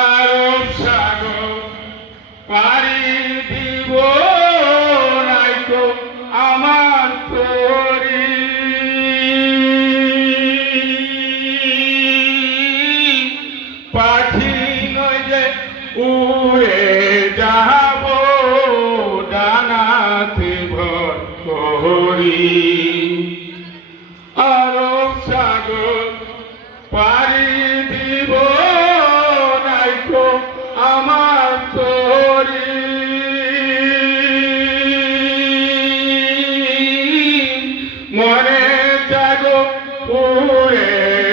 আরব সাগর পারি দিব নাইকো আমার তরি পাখি নয় যে উড়ে যাব, ডানাতে ভর করি।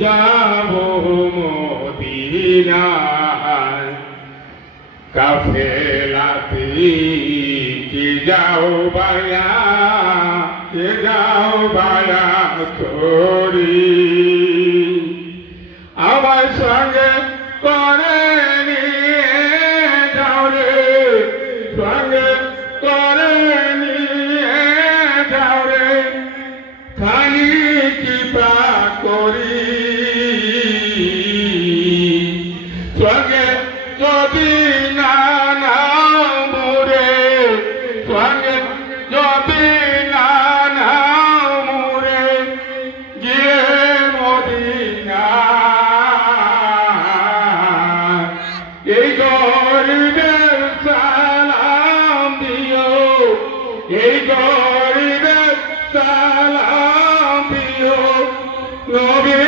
যাব মদিনায়। কাফেলাতি কি যাও বায়া কে যাও বায়া তোরি। আমার সঙ্গে করে রে খানি সঙ্গে যদি না মুরে, সঙ্গে যদি না মুরে, গিয়ে মদিনা। এই গরিবের সালাম দিও, এই গরিবের সালাম দিও। নবীর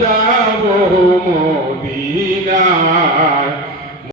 যাব মদিনা।